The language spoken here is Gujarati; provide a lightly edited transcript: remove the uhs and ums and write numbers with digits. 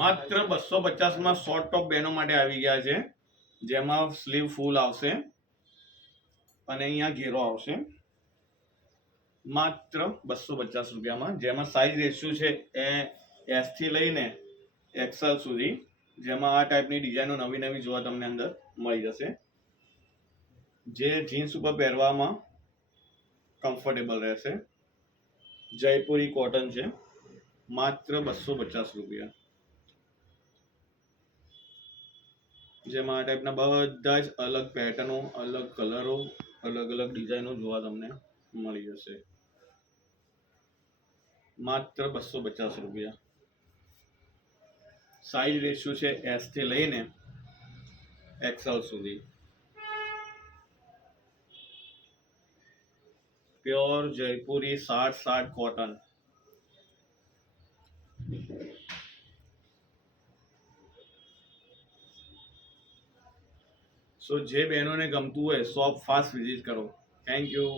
માત્ર 250 શોર્ટ ટોપ બહેનો માટે આવી ગયા છે, જેમાં સ્લીવ ફૂલ આવશે અને અહીંયા ઘેરો આવશે, માત્ર 250 રૂપિયામાં. જેમાં સાઇઝ રેશિયો છે એ એસ થી લઈને એક્સએલ સુધી, જેમાં આ ટાઈપની ડિઝાઇનો નવી નવી જોવા તમને અંદર મળી જશે, જે જીન્સ ઉપર પહેરવામાં કમ્ફર્ટેબલ રહેશે. જયપુરી કોટન છે, માત્ર 250 રૂપિયા. જેમાં આ ટાઈપના બધા જ અલગ પેટર્નો, અલગ કલરો, અલગ અલગ ડિઝાઇનો જોવા તમને મળી જશે, માત્ર 250 રૂપિયા. સાઇઝ રેશિયો છે એસ થી લઈને એક્સએલ સુધી. Pure Jaipuri 60 cotton. સો જે બહેનોને ગમતું હોય શોપ ફાસ્ટ વિઝિટ કરો. Thank you.